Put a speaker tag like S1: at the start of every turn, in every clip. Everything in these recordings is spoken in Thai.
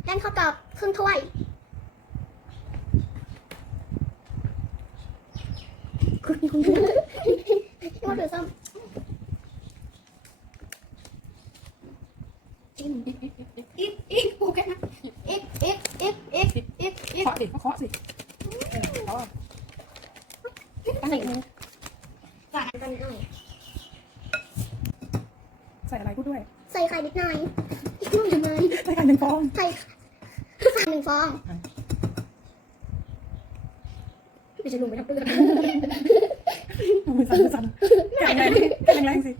S1: ป้งทอดกรอบครึ่งถ้วยคุณพี่ว่าถือส้มอีกโอเคนะอีก
S2: เคาะสิเคาะสิเคาะ
S1: ใส่มือใส่กันหน่อย
S2: ใส่อะไรพูดด้วย
S1: ใส่ไข่นิดหน่อยอีกหน่อยทำไม
S2: ใส่ไข่1 ฟอง
S1: ใส่1 ฟองไม่จะลงไปทำเปลือก
S2: มือสั่นแข็งแรงสิ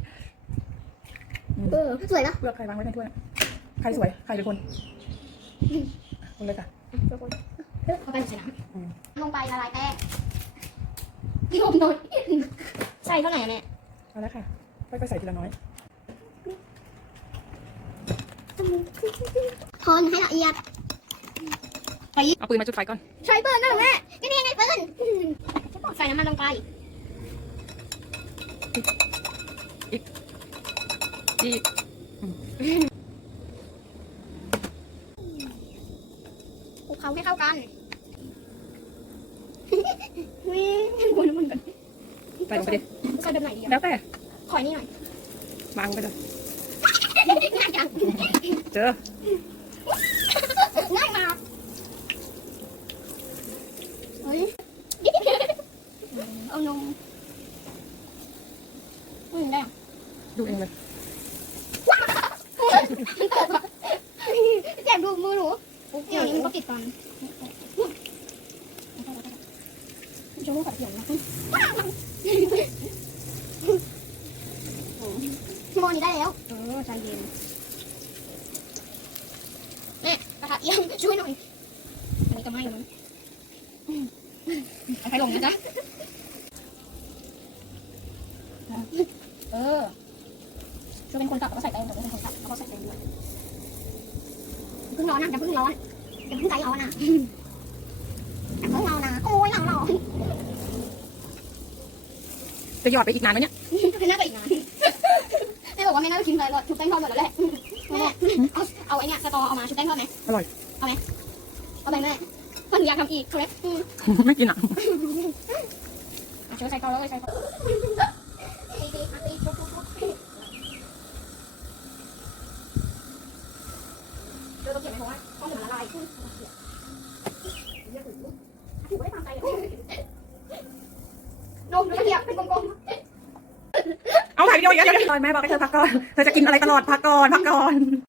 S1: สวยนะ
S2: เปลือกไข่วางไว้ในถ้วยใครสวยใครเป็นคนเลยค่ะ
S1: เข้าไปใส่น้ำลงไปละลายแป้งที่ผมโดนใส่เท่าไหร่อะแม่
S2: เอาแล้วค่ะค่อยๆใส่ทีละน้อย
S1: คนให้ละเอียด
S2: เอาปืนมาจุดไฟก่อน
S1: ใช้ปืนนะแม่นี่ไงปืนใส่น้ำมันลงไป
S2: อีก
S1: คลุกเคล้าให้เข้ากันวนมันกัน
S2: ใส่ลงไปดิ
S1: ใส่แบบไหนดี
S2: แล้วแต่
S1: ขอนี่หน่อยว
S2: างไปเลย
S1: ง่ายจัง
S2: เจอ
S1: ง่ายมากเฮ้ยเอานมได้
S2: ดูเองเลย
S1: แจกดูมือหนูเดี๋ยวนี้มันก็ติดกันจะรู้กับเสียงนะชั่วโมงนี้ได้แล้วใจเย็นแม่กระทะเอียงช่วยหน่อยอันนี้ก็ไม่มั้งใครลงนะจ๊ะช่วยเป็นคนตักแล้วก็ใส่แป้งแต่ไม่เป็นคนตักแล้วก็ใส่แป้งด้วยเพิ่งร้อนนะอย่าเพิ่งร้อนอย่าเพิ่งใจร้อนนะอย่าเพิ่งร้อนนะโอ้ยหลังร้อน
S2: จะหยอดไปอีกนานไหมเนี่ย
S1: คือน่าไปอีกนานแม่บอกว่าแม่น่าจะกินเลยชุบแป้งทอดหมดแล้วแหละแม่เอาไอ้เนี่ยสตอเอามาชุบแป้งทอดไหม
S2: อร่อย
S1: เอาไหมเอาไปแม่คนอยากทำอีกครับ
S2: ไม่กินอ่ะ
S1: ช่วยใส่ต่อแล้วใส่ต่อเดี๋ยวเราเก็บไว้เพราะว่าต้องเดี๋ยวมันละลายขึ้นถูกไม่ได้ตามใจเลยนมกระเทียมเป็นกลม
S2: เอาถ่ายวิดีโออีกแล้วเดี๋ยวแม่บอกให้เธอพักก่อน เธอจะกินอะไรตลอดพักก่อน